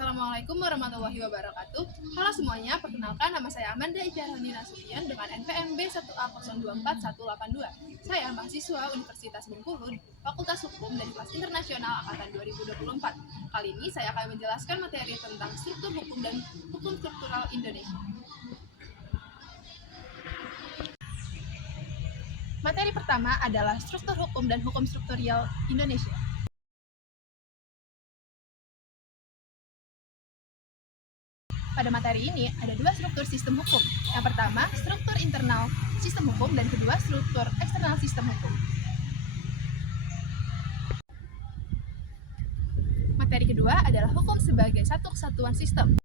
Assalamualaikum warahmatullahi wabarakatuh. Halo semuanya, perkenalkan nama saya Amanda Ijarani Nasution dengan NPM B1A024182. Saya mahasiswa Universitas Bengkulu, Fakultas Hukum dari kelas internasional angkatan 2024. Kali ini saya akan menjelaskan materi tentang struktur hukum dan hukum struktural Indonesia. Materi pertama adalah struktur hukum dan hukum struktural Indonesia. Pada materi ini ada dua struktur sistem hukum. Yang pertama, struktur internal sistem hukum, dan kedua, struktur eksternal sistem hukum. Materi kedua adalah hukum sebagai satu kesatuan sistem.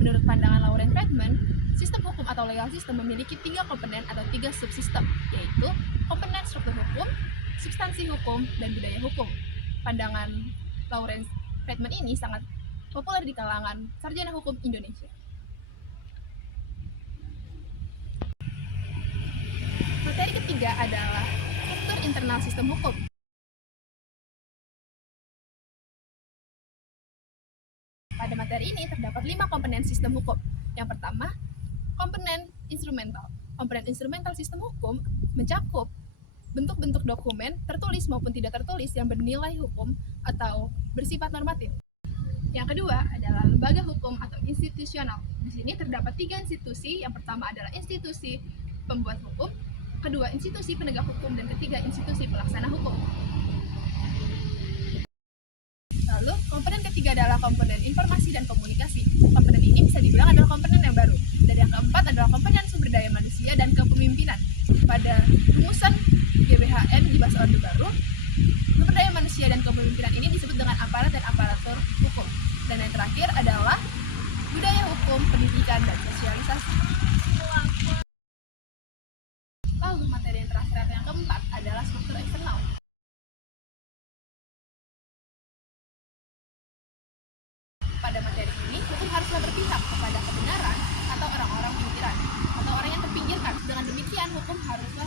Menurut pandangan Lauren Friedman, sistem hukum atau legal system memiliki tiga komponen atau tiga subsistem, yaitu komponen struktur hukum, substansi hukum, dan budaya hukum. Pandangan Lauren Friedman ini sangat populer di kalangan sarjana hukum Indonesia. Materi ketiga adalah struktur internal sistem hukum. Pada materi ini terdapat 5 komponen sistem hukum. Yang pertama, komponen instrumental. Komponen instrumental sistem hukum mencakup bentuk-bentuk dokumen tertulis maupun tidak tertulis yang bernilai hukum atau bersifat normatif. Yang kedua adalah lembaga hukum atau institusional. Di sini terdapat 3 institusi. Yang pertama adalah institusi pembuat hukum, kedua institusi penegak hukum, dan ketiga institusi pelaksana hukum. Lalu, komponen ketiga adalah komponen informasi dan komunikasi. Komponen ini bisa dibilang adalah komponen yang baru. Dan yang keempat adalah komponen sumber daya manusia dan kepemimpinan. Pada rumusan GBHN di bahasa Orde Baru, sumber daya manusia dan kepemimpinan ini disebut dengan aparat dan aparatur hukum. Dan yang terakhir adalah budaya hukum, pendidikan, dan sosialisasi. Lalu materi yang terakhir atau yang keempat adalah struktur eksternal. Pada materi ini, hukum haruslah berpihak kepada kebenaran atau orang-orang pinggiran atau orang yang terpinggirkan. Dengan demikian, hukum haruslah